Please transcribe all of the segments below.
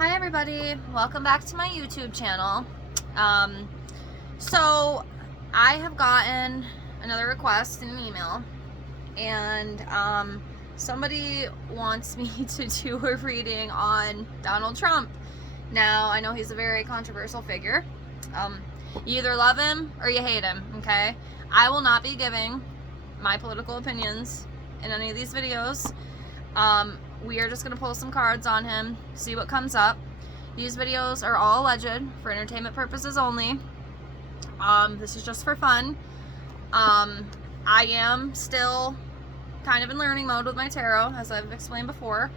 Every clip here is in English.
Hi everybody, welcome back to my YouTube channel. So I have gotten another request in an email, and somebody wants me to do a reading on Donald Trump. Now, I know he's a very controversial figure. You either love him or you hate him, okay? I will not be giving my political opinions in any of these videos. We are just going to pull some cards on him, see what comes up. These videos are all alleged for entertainment purposes only. This is just for fun. I am still kind of in learning mode with my tarot, as I've explained before.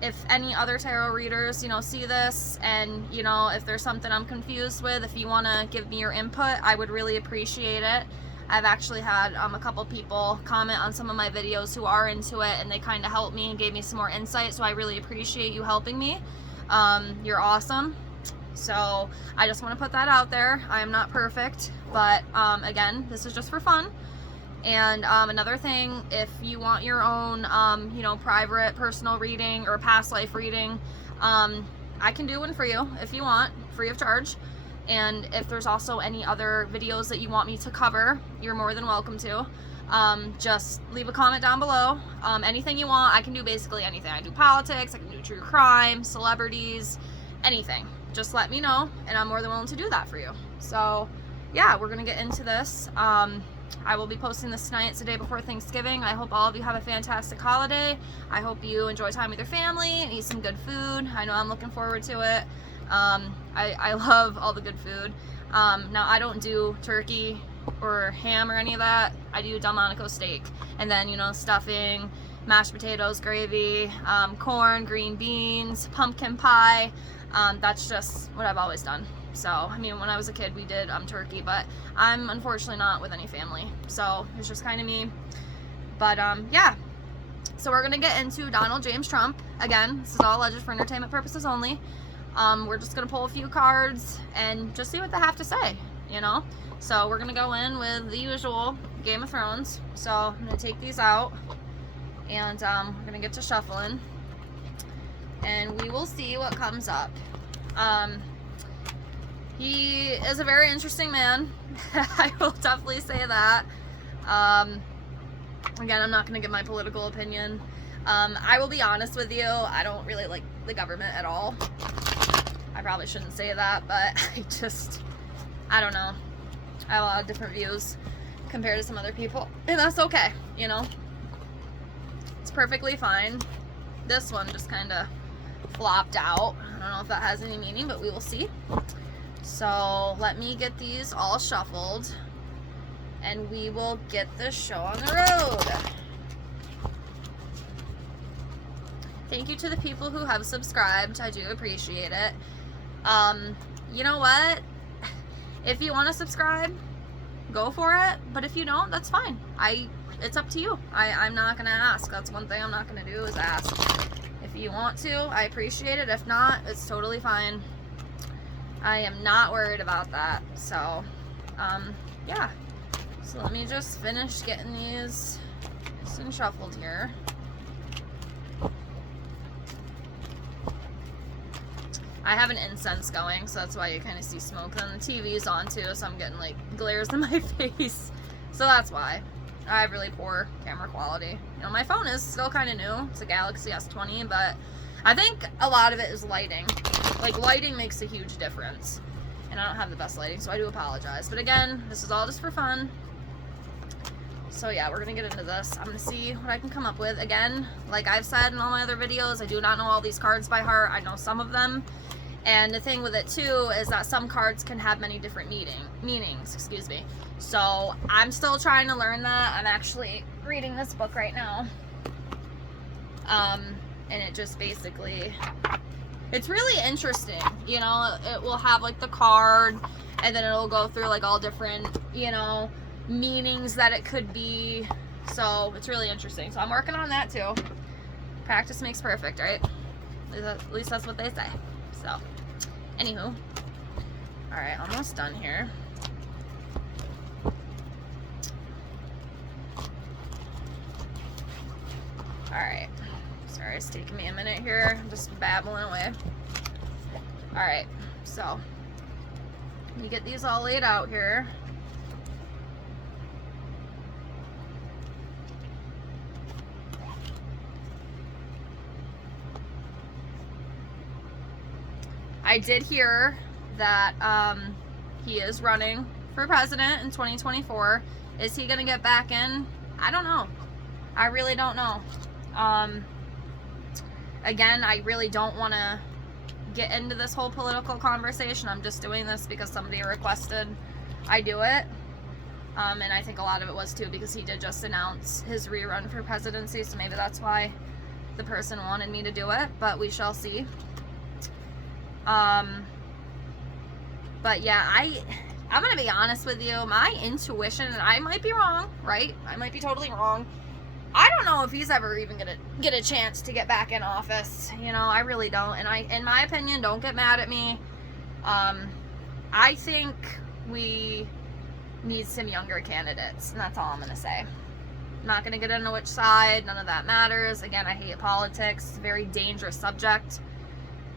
If any other tarot readers, see this and, if there's something I'm confused with, if you want to give me your input, I would really appreciate it. I've actually had a couple people comment on some of my videos who are into it, and they kind of helped me and gave me some more insight, so I really appreciate you helping me. You're awesome. So I just want to put that out there. I am not perfect, but again, this is just for fun. And another thing, if you want your own, private personal reading or past life reading, I can do one for you if you want, free of charge. And if there's also any other videos that you want me to cover, you're more than welcome to. Just leave a comment down below. Anything you want, I can do basically anything. I do politics, I can do true crime, celebrities, anything. Just let me know, and I'm more than willing to do that for you. So, yeah, we're going to get into this. I will be posting this tonight. It's the day before Thanksgiving. I hope all of you have a fantastic holiday. I hope you enjoy time with your family and eat some good food. I know I'm looking forward to it. I love all the good food. Now, I don't do turkey or ham or any of that. I do Delmonico steak. And then, stuffing, mashed potatoes, gravy, corn, green beans, pumpkin pie. That's just what I've always done. So, when I was a kid, we did turkey, but I'm unfortunately not with any family. So, it's just kind of me. But, yeah. So, we're going to get into Donald James Trump. Again, this is all alleged for entertainment purposes only. We're just going to pull a few cards and just see what they have to say, So, we're going to go in with the usual Game of Thrones. So, I'm going to take these out, and we're going to get to shuffling. And we will see what comes up. He is a very interesting man. I will definitely say that. Again, I'm not going to give my political opinion. I will be honest with you, I don't really like the government at all. I probably shouldn't say that, but I don't know. I have a lot of different views compared to some other people, and that's okay, It's perfectly fine. This one just kind of flopped out. I don't know if that has any meaning, but we will see. So let me get these all shuffled, and we will get this show on the road. Thank you to the people who have subscribed. I do appreciate it. You know what? If you want to subscribe, go for it. But if you don't, that's fine. It's up to you. I'm not going to ask. That's one thing I'm not going to do is ask. If you want to, I appreciate it. If not, it's totally fine. I am not worried about that. So, yeah. So let me just finish getting these shuffled here. I have an incense going, so that's why you kind of see smoke. And the TV's on too, so I'm getting like glares in my face. So that's why. I have really poor camera quality. My phone is still kind of new. It's a Galaxy S20, but I think a lot of it is lighting. Like, lighting makes a huge difference. And I don't have the best lighting, so I do apologize. But again, this is all just for fun. So yeah, we're going to get into this. I'm going to see what I can come up with. Again, like I've said in all my other videos, I do not know all these cards by heart. I know some of them. And the thing with it too is that some cards can have many different meanings. Excuse me. So I'm still trying to learn that. I'm actually reading this book right now. And it just basically, it's really interesting. It will have like the card, and then it'll go through like all different, meanings that it could be. So it's really interesting. So I'm working on that too. Practice makes perfect, right? At least that's what they say. So, anywho. Alright, almost done here. Alright. Sorry, it's taking me a minute here. I'm just babbling away. Alright, so let me get these all laid out here. I did hear that he is running for president in 2024. Is he going to get back in? I don't know. I really don't know. Again, I really don't want to get into this whole political conversation. I'm just doing this because somebody requested I do it. And I think a lot of it was too because he did just announce his rerun for presidency, so maybe that's why the person wanted me to do it, but we shall see. But yeah, I'm gonna be honest with you, my intuition, and I might be wrong, right? I might be totally wrong. I don't know if he's ever even gonna get a chance to get back in office. You know, I really don't. And in my opinion, don't get mad at me. I think we need some younger candidates, and that's all I'm gonna say. I'm not gonna get into which side, none of that matters. Again, I hate politics. It's a very dangerous subject.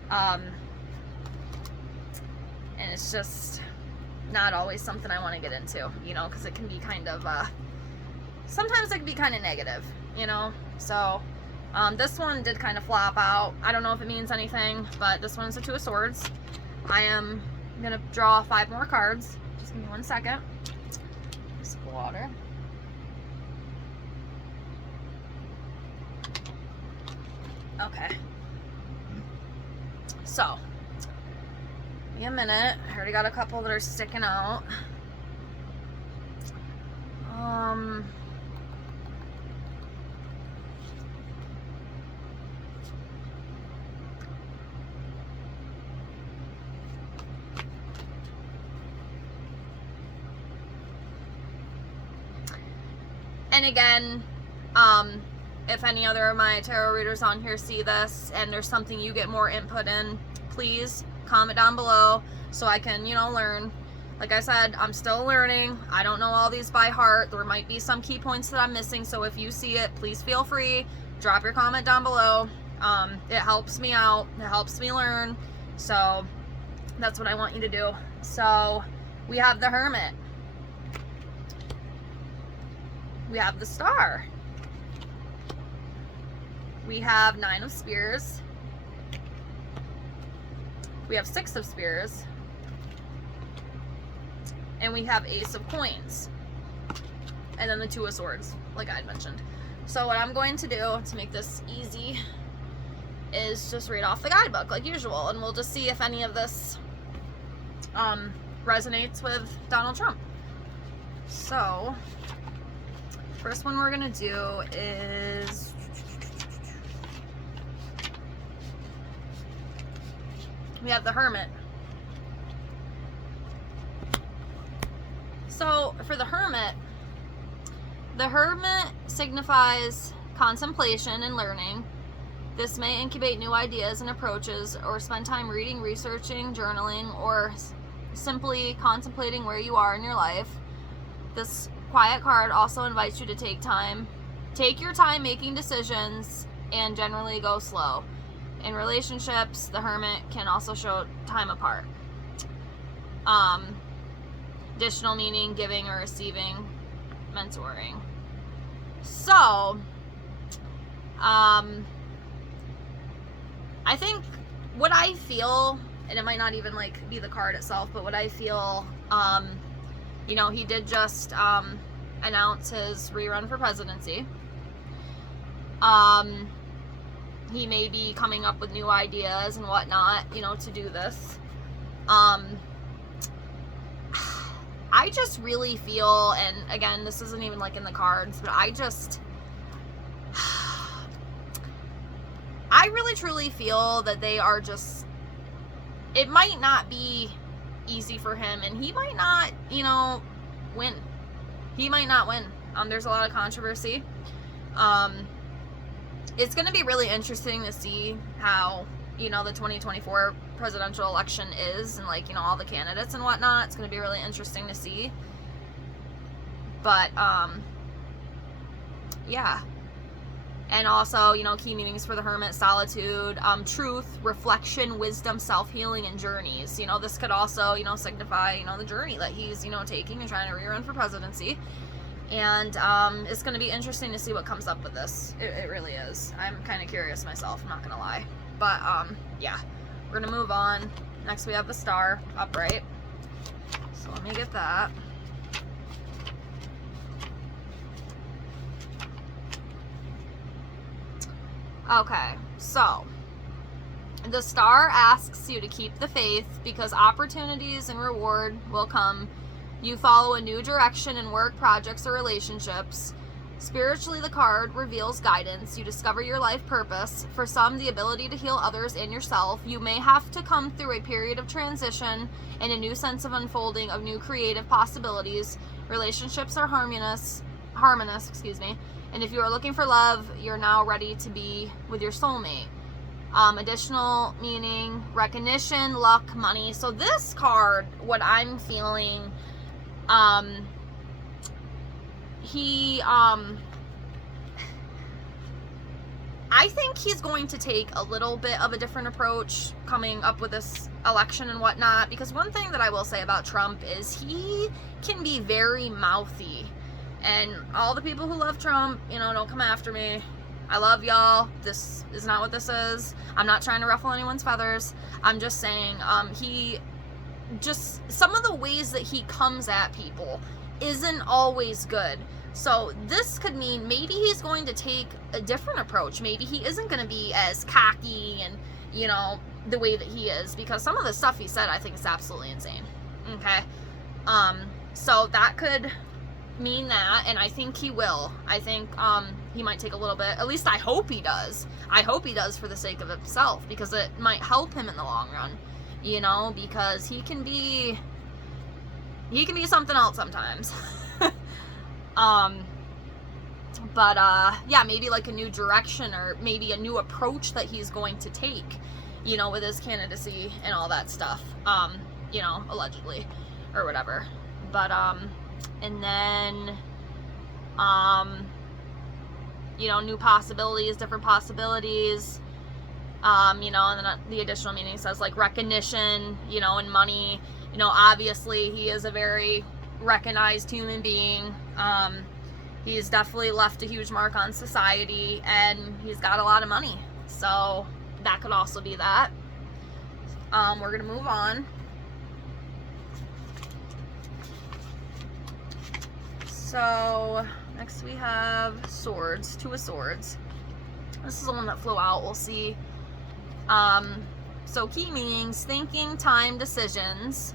And it's just not always something I want to get into, you know, because it can be kind of, sometimes it can be kind of negative, you know. So, this one did kind of flop out. I don't know if it means anything, but this one's a Two of Swords. I am going to draw 5 more cards. Just give me 1 second. Sip of water. Okay. So, give me a minute. I already got a couple that are sticking out. And again, if any other of my tarot readers on here see this and there's something you get more input in, please comment down below so I can, you know, learn. Like I said, I'm still learning. I don't know all these by heart. There might be some key points that I'm missing, so if you see it, please feel free. Drop your comment down below. It helps me out. It helps me learn. So that's what I want you to do. So we have the Hermit. We have the Star. We have 9 of Spears. We have 6 of Spears. And we have Ace of Coins. And then the 2 of Swords, like I had mentioned. So what I'm going to do to make this easy is just read off the guidebook like usual. And we'll just see if any of this resonates with Donald Trump. So, first one we're going to do is... we have the Hermit. So, for the Hermit signifies contemplation and learning. This may incubate new ideas and approaches, or spend time reading, researching, journaling, or simply contemplating where you are in your life. This quiet card also invites you to take your time making decisions, and generally go slow. In relationships, the Hermit can also show time apart. Additional meaning, giving or receiving, mentoring. So, I think what I feel, and it might not even like be the card itself, but what I feel, you know, he did just announce his rerun for presidency. He may be coming up with new ideas and whatnot, you know, to do this. I just really feel, and again, this isn't even like in the cards, but I really truly feel that they are just, it might not be easy for him, and he might not, you know, win. He might not win. There's a lot of controversy. It's going to be really interesting to see how, you know, the 2024 presidential election is, and like, you know, all the candidates and whatnot. It's going to be really interesting to see. But, yeah. And also, you know, key meanings for the Hermit: solitude, truth, reflection, wisdom, self-healing, and journeys. You know, this could also, you know, signify, you know, the journey that he's, you know, taking and trying to rerun for presidency. And it's going to be interesting to see what comes up with this. It really is. I'm kind of curious myself, I'm not going to lie. But, yeah, we're going to move on. Next we have the Star, upright. So let me get that. Okay, so the Star asks you to keep the faith because opportunities and reward will come. You follow a new direction in work, projects, or relationships. Spiritually, the card reveals guidance. You discover your life purpose. For some, the ability to heal others and yourself. You may have to come through a period of transition and a new sense of unfolding of new creative possibilities. Relationships are harmonious, and if you are looking for love, you're now ready to be with your soulmate. Additional meaning: recognition, luck, money. So this card, what I'm feeling, I think he's going to take a little bit of a different approach coming up with this election and whatnot, because one thing that I will say about Trump is he can be very mouthy. And all the people who love Trump, you know, don't come after me. I love y'all. This is not what this is. I'm not trying to ruffle anyone's feathers. I'm just saying, some of the ways that he comes at people isn't always good. So this could mean maybe he's going to take a different approach. Maybe he isn't going to be as cocky and, you know, the way that he is, because some of the stuff he said I think is absolutely insane. Okay? So that could mean that, and I think he will. I think he might take a little bit, at least I hope he does. I hope he does for the sake of himself, because it might help him in the long run, you know, because he can be something else sometimes. Yeah, maybe like a new direction, or maybe a new approach that he's going to take, you know, with his candidacy and all that stuff, you know, allegedly, or whatever. But, and then, you know, new possibilities, different possibilities, you know, and then the additional meaning says, like, recognition, you know, and money. You know, obviously he is a very recognized human being. He's definitely left a huge mark on society, and he's got a lot of money. So that could also be that. We're going to move on. So next we have Swords, Two of Swords. This is the one that flew out. We'll see. So key meanings: thinking, time, decisions.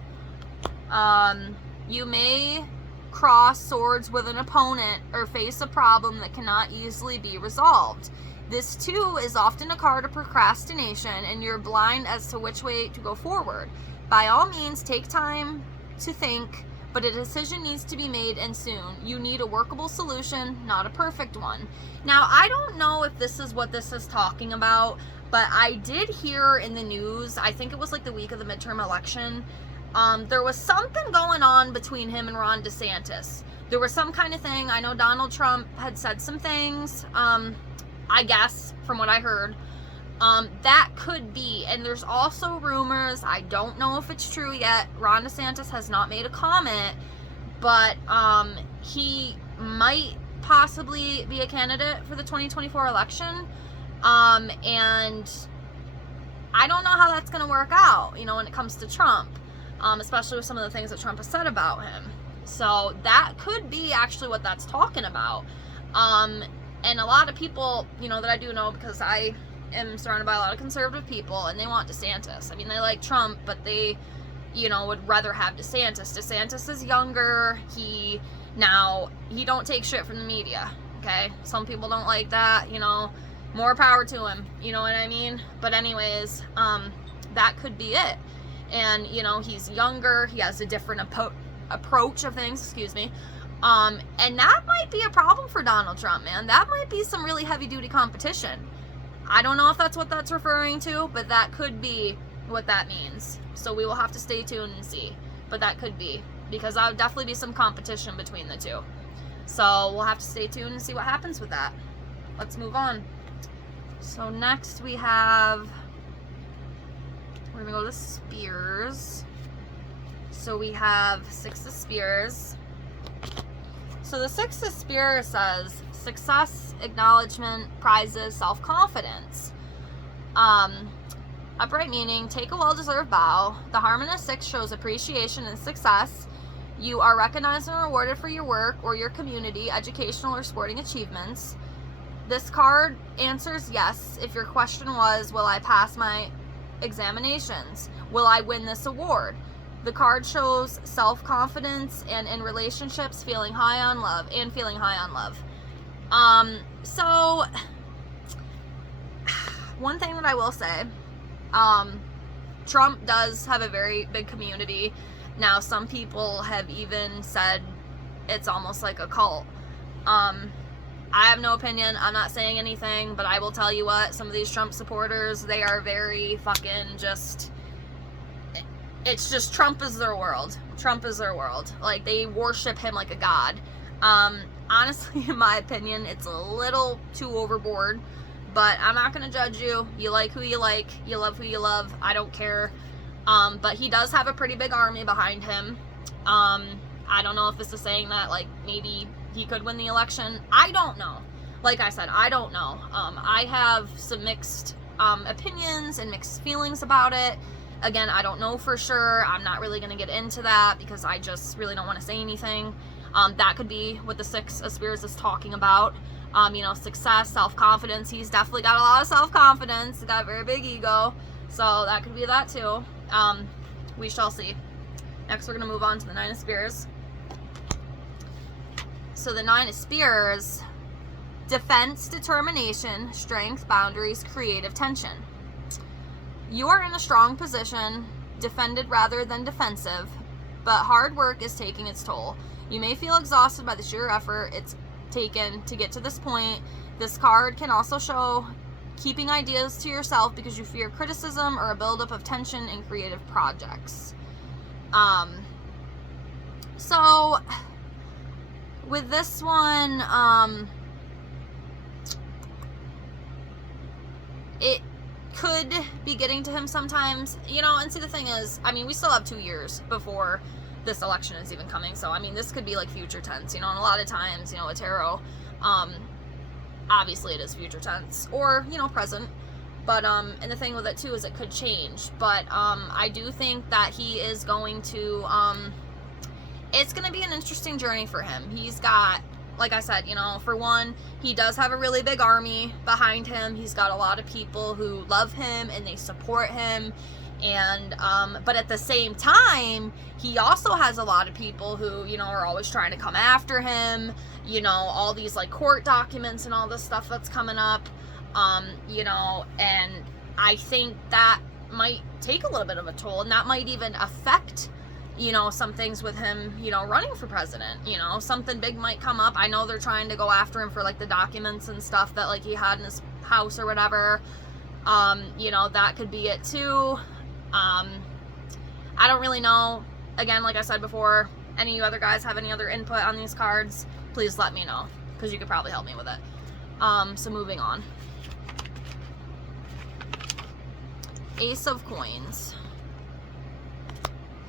You may cross swords with an opponent or face a problem that cannot easily be resolved. This too is often a card of procrastination, and you're blind as to which way to go forward. By all means, take time to think, but a decision needs to be made, and soon. You need a workable solution, not a perfect one. Now, I don't know if this is what this is talking about, but I did hear in the news, I think it was like the week of the midterm election, there was something going on between him and Ron DeSantis. There was some kind of thing. I know Donald Trump had said some things, I guess, from what I heard. That could be. And there's also rumors, I don't know if it's true yet, Ron DeSantis has not made a comment, but he might possibly be a candidate for the 2024 election. And I don't know how that's going to work out, you know, when it comes to Trump. Especially with some of the things that Trump has said about him. So that could be actually what that's talking about. And a lot of people, you know, that I do know, because I am surrounded by a lot of conservative people, and they want DeSantis. I mean, they like Trump, but they, you know, would rather have DeSantis. DeSantis is younger. He don't take shit from the media, okay? Some people don't like that, you know, more power to him, you know what I mean? But anyways, that could be it. And, you know, he's younger, he has a different approach of things, excuse me. And that might be a problem for Donald Trump, man. That might be some really heavy-duty competition. I don't know if that's what that's referring to, but that could be what that means. So we will have to stay tuned and see. But that could be, because that would definitely be some competition between the two. So we'll have to stay tuned and see what happens with that. let's move on. So next we have, we're gonna go to Spears. So we have Six of Spears. So the Six of Spears says success, acknowledgement, prizes, self-confidence. Upright meaning, take a well-deserved bow. The Harmonious Six shows appreciation and success. You are recognized and rewarded for your work or your community, educational or sporting achievements. This card answers yes if your question was, will I pass my examinations? Will I win this award? The card shows self-confidence and in relationships feeling high on love and feeling high on love. So one thing that I will say, Trump does have a very big community. Now, some people have even said it's almost like a cult. I have no opinion. I'm not saying anything, but I will tell you what, some of these Trump supporters, they are very fucking just, it's just Trump is their world. Trump is their world. Like, they worship him like a god. Honestly, in my opinion, it's a little too overboard, but I'm not going to judge you. You like who you like. You love who you love. I don't care. But he does have a pretty big army behind him. I don't know if this is saying that, like, maybe he could win the election. I don't know. Like I said, I don't know. I have some mixed opinions and mixed feelings about it. Again, I don't know for sure. I'm not really going to get into that because I just really don't want to say anything. That could be what the Six of Spears is talking about. You know, success, self-confidence. He's definitely got a lot of self-confidence. He's got a very big ego. So that could be that too. We shall see. Next, we're going to move on to the Nine of Spears. So the Nine of Spears, defense, determination, strength, boundaries, creative tension. You are in a strong position, defended rather than defensive, but hard work is taking its toll. You may feel exhausted by the sheer effort it's taken to get to this point. This card can also show keeping ideas to yourself because you fear criticism or a buildup of tension in creative projects. So with this one, it could be getting to him sometimes, you know. And see, the thing is, I mean, we still have 2 years before this election is even coming, so I mean, this could be like future tense, you know. And a lot of times, you know, with tarot, obviously it is future tense or, you know, present, but and the thing with it too is it could change. But I do think that he is going to it's going to be an interesting journey for him. He's got, like I said, you know, for one, he does have a really big army behind him. He's got a lot of people who love him and they support him. And, but at the same time, he also has a lot of people who, you know, are always trying to come after him, you know, all these like court documents and all this stuff that's coming up, you know, and I think that might take a little bit of a toll, and that might even affect, you know, some things with him, you know, running for president. You know, something big might come up. I know they're trying to go after him for like the documents and stuff that like he had in his house or whatever. You know, that could be it too. I don't really know. Again, like I said before, any of you other guys have any other input on these cards, please let me know, because you could probably help me with it. So moving on. Ace of Coins.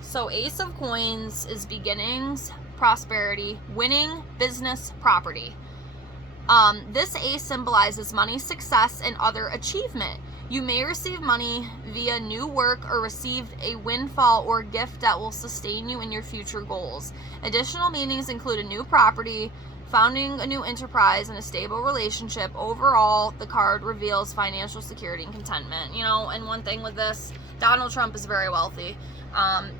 So Ace of Coins is beginnings, prosperity, winning, business, property. This ace symbolizes money, success, and other achievement. You may receive money via new work or receive a windfall or gift that will sustain you in your future goals. Additional meanings include a new property, founding a new enterprise, and a stable relationship. Overall, the card reveals financial security and contentment. You know, and one thing with this, Donald Trump is very wealthy.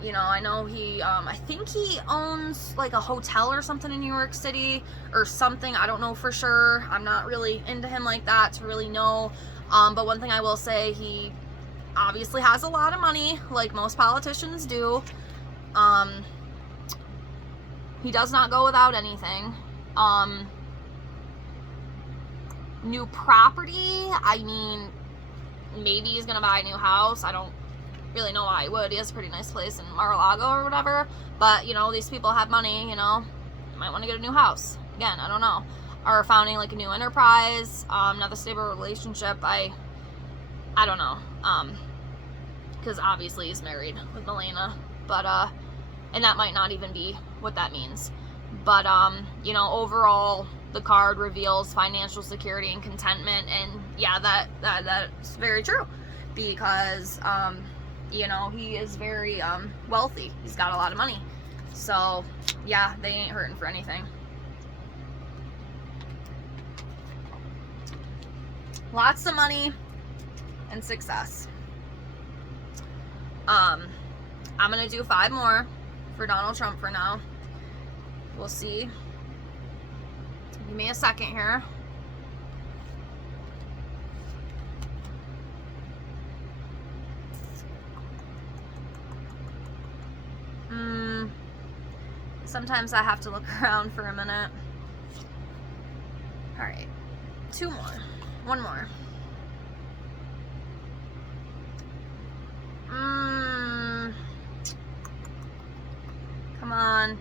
You know, I know he, I think he owns like a hotel or something in New York City or something. I don't know for sure. I'm not really into him like that to really know. But one thing I will say, he obviously has a lot of money, like most politicians do. He does not go without anything. New property, I mean, maybe he's gonna buy a new house. I don't really know why he would. He has a pretty nice place in Mar-a-Lago or whatever. But, you know, these people have money, you know. You might want to get a new house. Again, I don't know. are founding like a new enterprise, not a stable relationship. I don't know, because obviously he's married with Melena, but and that might not even be what that means. But you know, overall the card reveals financial security and contentment, and yeah, that's very true, because you know, he is very wealthy. He's got a lot of money. So yeah, they ain't hurting for anything. Lots of money and success. I'm gonna do 5 more for Donald Trump for now. We'll see. Give me a second here. Sometimes I have to look around for a minute. All right, 2 more. 1 more. Come on.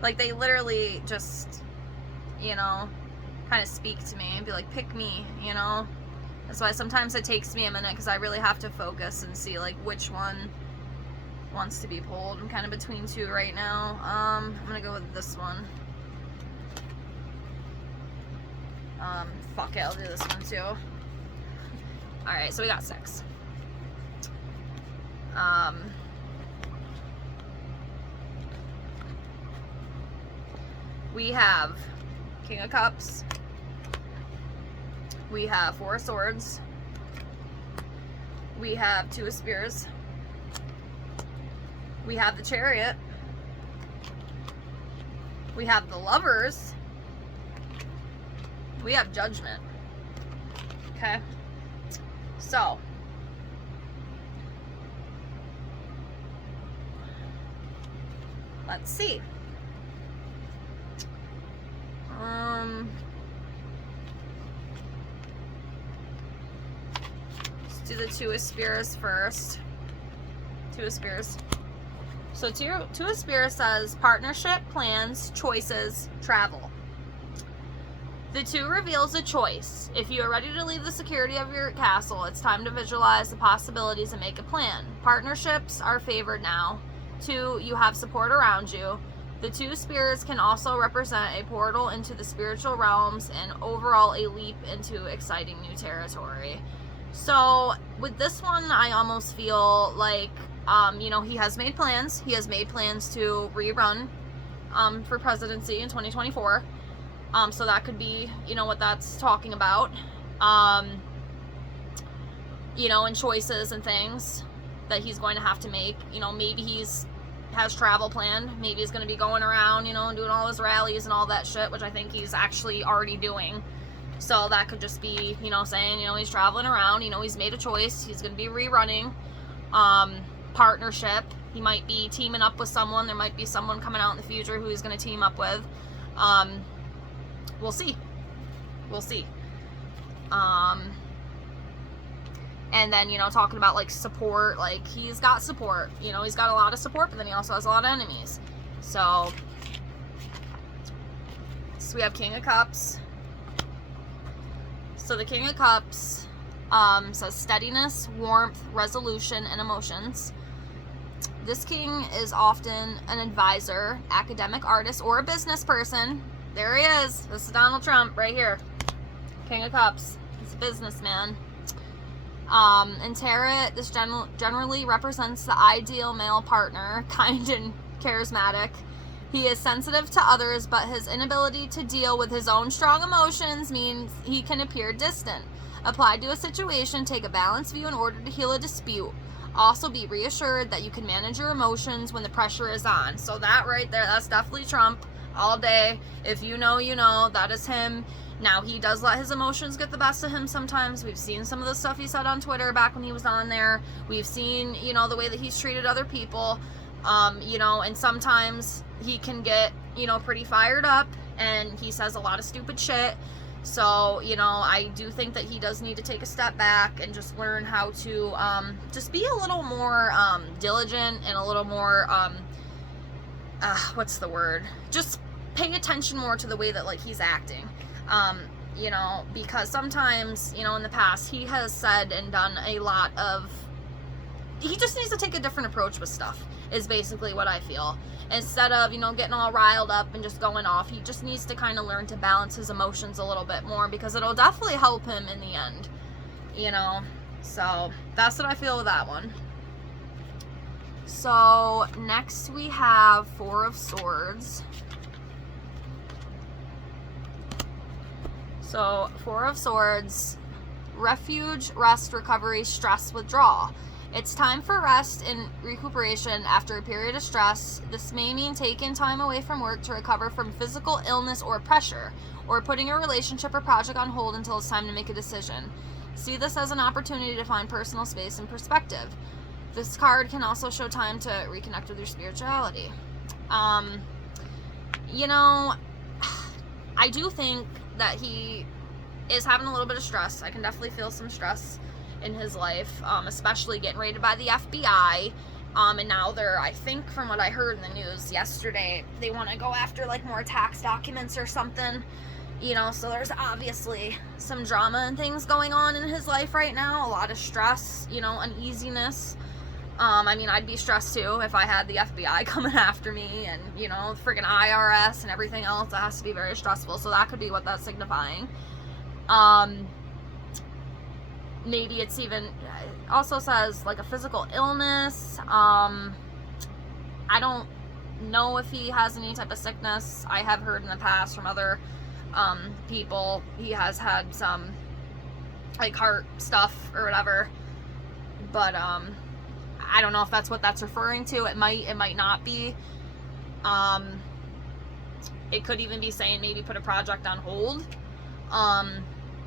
Like, they literally just, you know, kind of speak to me and be like, pick me, you know? That's why sometimes it takes me a minute, because I really have to focus and see, like, which one wants to be pulled. I'm kind of between 2 right now. I'm gonna go with this one. Fuck it, I'll do this one too. Alright, so we got 6. We have King of Cups. We have 4 of Swords. We have 2 of Spears. We have the Chariot. We have the Lovers. We have Judgment. Okay. So, let's see. Let's do the 2 of Spears first. 2 of Spears. So 2 of Spears says partnership, plans, choices, travel. The 2 reveals a choice. If you are ready to leave the security of your castle, it's time to visualize the possibilities and make a plan. Partnerships are favored now. 2, you have support around you. The 2 Spears can also represent a portal into the spiritual realms and overall a leap into exciting new territory. So with this one, I almost feel like, you know, he has made plans. He has made plans to rerun for presidency in 2024. So that could be, you know, what that's talking about. You know, and choices and things that he's going to have to make. You know, maybe has travel planned. Maybe he's going to be going around, you know, and doing all his rallies and all that shit, which I think he's actually already doing. So that could just be, you know, saying, you know, he's traveling around, you know, he's made a choice. He's going to be rerunning. Partnership. He might be teaming up with someone. There might be someone coming out in the future who he's going to team up with. We'll see. We'll see. And then, you know, talking about, like, support, like, he's got support. You know, he's got a lot of support, but then he also has a lot of enemies. So we have King of Cups. So the King of Cups says steadiness, warmth, resolution, and emotions. This king is often an advisor, academic artist, or a business person. There he is. This is Donald Trump right here. King of Cups. He's a businessman. In tarot, this generally represents the ideal male partner, kind and charismatic. He is sensitive to others, but his inability to deal with his own strong emotions means he can appear distant. Applied to a situation, take a balanced view in order to heal a dispute. Also, be reassured that you can manage your emotions when the pressure is on. So that right there, that's definitely Trump all day. If you know, you know, that is him. Now, he does let his emotions get the best of him sometimes. We've seen some of the stuff he said on Twitter back when he was on there. We've seen, you know, the way that he's treated other people. You know, and sometimes he can get, you know, pretty fired up, and he says a lot of stupid shit. So, you know, I do think that he does need to take a step back and just learn how to just be a little more diligent and a little more, what's the word? Just pay attention more to the way that, like, he's acting. You know, because sometimes, you know, in the past, he has said and done a lot of, he just needs to take a different approach with stuff, is basically what I feel. Instead of, you know, getting all riled up and just going off, he just needs to kind of learn to balance his emotions a little bit more, because it'll definitely help him in the end, you know. So that's what I feel with that one. So next we have Four of Swords. So Four of Swords, refuge, rest, recovery, stress, withdrawal. It's time for rest and recuperation after a period of stress. This may mean taking time away from work to recover from physical illness or pressure, or putting a relationship or project on hold until it's time to make a decision. See this as an opportunity to find personal space and perspective. This card can also show time to reconnect with your spirituality. You know, I do think that he is having a little bit of stress. I can definitely feel some stress in his life, especially getting raided by the FBI, and now they're, I think from what I heard in the news yesterday, they want to go after like more tax documents or something, you know, so there's obviously some drama and things going on in his life right now, a lot of stress, you know, uneasiness. I mean, I'd be stressed too if I had the FBI coming after me, and, you know, friggin' IRS and everything else. That has to be very stressful, so that could be what that's signifying. Maybe it's even, it also says like a physical illness. I don't know if he has any type of sickness. I have heard in the past from other people he has had some like heart stuff or whatever, but I don't know if that's what that's referring to. It might not be. It could even be saying maybe put a project on hold.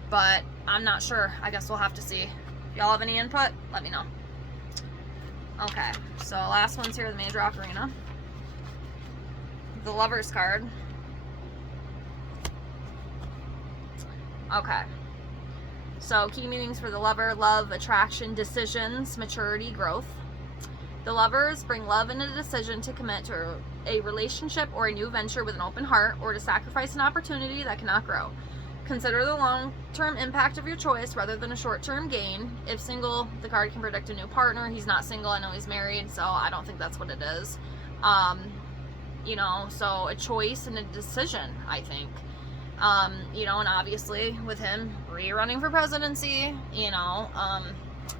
But I'm not sure. I guess we'll have to see. If y'all have any input, let me know. Okay, so last one's here, the Major Ocarina. The Lover's card. Okay. So key meanings for the Lover: love, attraction, decisions, maturity, growth. The Lovers bring love and a decision to commit to a relationship or a new venture with an open heart, or to sacrifice an opportunity that cannot grow. Consider the long-term impact of your choice rather than a short-term gain. If single, the card can predict a new partner. He's not single. I know he's married, so I don't think that's what it is. You know, so a choice and a decision, I think. You know, and obviously with him re-running for presidency, you know,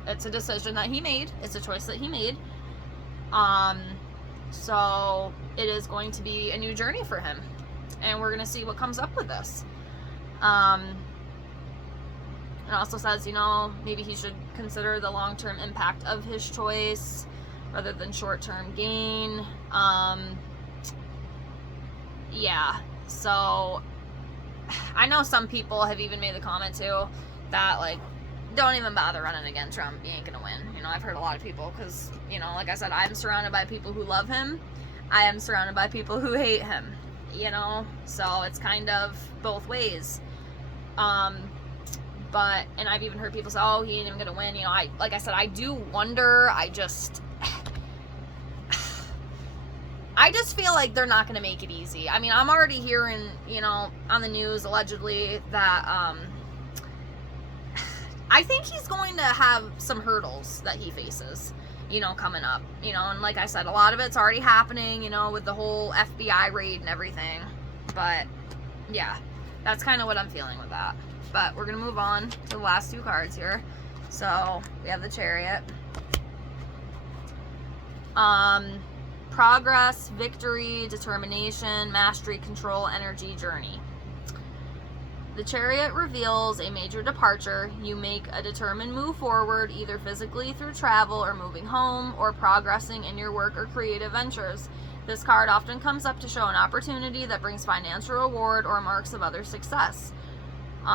it's a decision that he made. It's a choice that he made. So it is going to be a new journey for him, and we're going to see what comes up with this. It also says, you know, maybe he should consider the long-term impact of his choice rather than short-term gain. Yeah, so I know some people have even made the comment too that, like, don't even bother running against Trump. He ain't gonna win. You know, I've heard a lot of people, because, you know, like I said, I'm surrounded by people who love him. I am surrounded by people who hate him, you know, so it's kind of both ways. But, and I've even heard people say, oh, he ain't even gonna win. You know, like I said, I do wonder. I just feel like they're not gonna make it easy. I mean, I'm already hearing, you know, on the news allegedly that, I think he's going to have some hurdles that he faces, you know, coming up, you know, and like I said, a lot of it's already happening, you know, with the whole FBI raid and everything. But yeah, that's kind of what I'm feeling with that. But we're going to move on to the last two cards here. So we have the Chariot. Progress, victory, determination, mastery, control, energy, journey. The Chariot reveals a major departure. You make a determined move forward, either physically through travel or moving home, or progressing in your work or creative ventures. This card often comes up to show an opportunity that brings financial reward or marks of other success.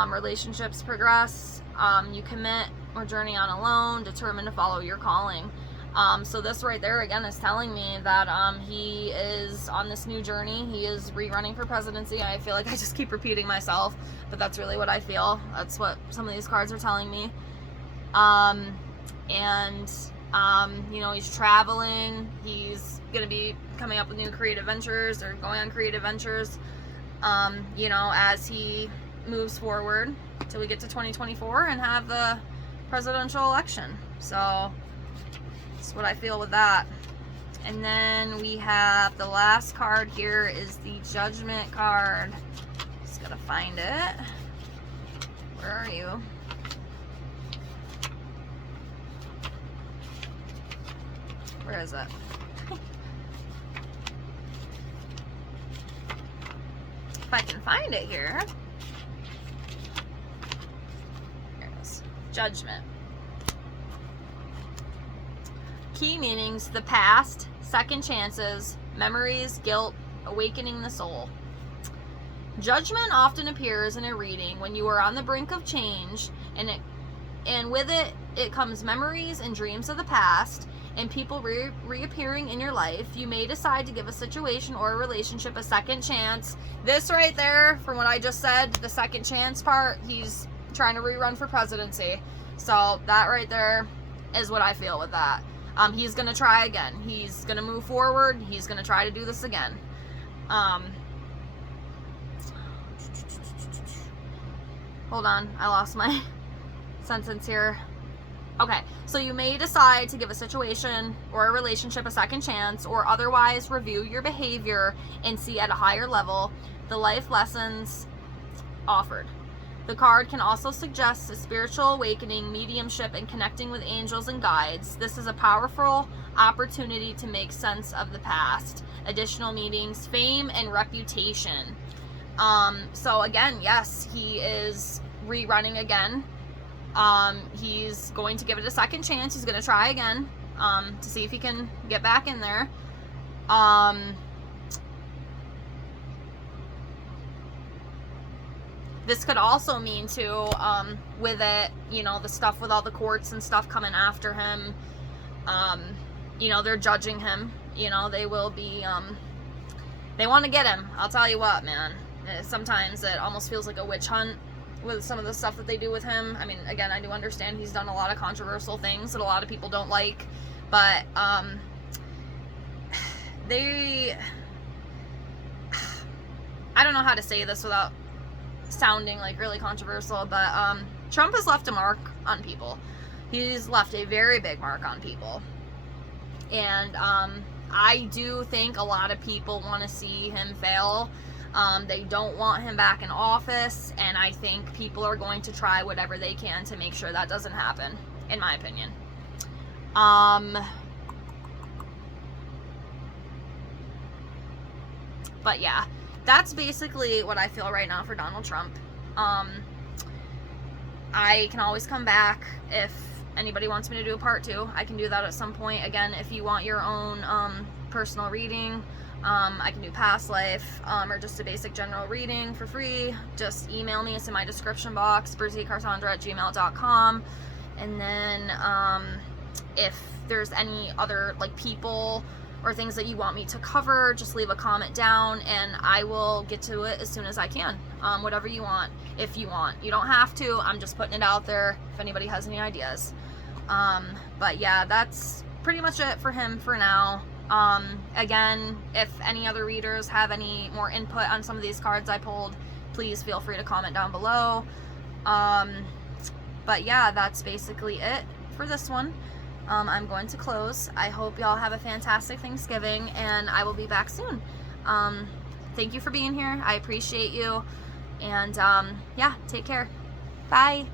Relationships progress. You commit or journey on alone, determined to follow your calling. So this right there again is telling me that he is on this new journey. He is rerunning for presidency. I feel like I just keep repeating myself, but that's really what I feel. That's what some of these cards are telling me. You know, he's traveling. He's going to be coming up with new creative ventures, or going on creative ventures. you know, as he moves forward till we get to 2024 and have the presidential election. So that's what I feel with that. And then we have the last card here is the Judgment card. Just gotta find it. Where are you? Where is it? If I can find it here. Here it is. Judgment. Key meanings: the past, second chances, memories, guilt, awakening the soul. Judgment often appears in a reading when you are on the brink of change, and with it comes memories and dreams of the past and people reappearing in your life. You may decide to give a situation or a relationship a second chance. This right there, from what I just said, the second chance part, he's trying to rerun for presidency. So that right there is what I feel with that. He's going to try again. He's going to move forward. He's going to try to do this again. Hold on. I lost my sentence here. Okay. So you may decide to give a situation or a relationship a second chance, or otherwise review your behavior and see at a higher level the life lessons offered. The card can also suggest a spiritual awakening, mediumship, and connecting with angels and guides. This is a powerful opportunity to make sense of the past. Additional meanings: fame and reputation. So again, yes, he is rerunning again. He's going to give it a second chance. He's going to try again to see if he can get back in there. This could also mean too, with it, you know, the stuff with all the courts and stuff coming after him, you know, they're judging him, you know, they will be, they want to get him. I'll tell you what, man, sometimes it almost feels like a witch hunt with some of the stuff that they do with him. I mean, again, I do understand he's done a lot of controversial things that a lot of people don't like, but, I don't know how to say this without sounding like really controversial, but Trump has left a mark on people. He's left a very big mark on people, and I do think a lot of people want to see him fail. They don't want him back in office, and I think people are going to try whatever they can to make sure that doesn't happen, in my opinion. But yeah, that's basically what I feel right now for Donald Trump. I can always come back if anybody wants me to do a part 2. I can do that at some point. Again, if you want your own personal reading, I can do past life, or just a basic general reading for free. Just email me. It's in my description box, brizzycarsandra@gmail.com. And then if there's any other like people or things that you want me to cover, just leave a comment down and I will get to it as soon as I can. Whatever you want, if you want. You don't have to. I'm just putting it out there if anybody has any ideas. But yeah, that's pretty much it for him for now. Again, if any other readers have any more input on some of these cards I pulled, please feel free to comment down below. But yeah, that's basically it for this one. I'm going to close. I hope y'all have a fantastic Thanksgiving, and I will be back soon. Thank you for being here. I appreciate you. And yeah, take care. Bye.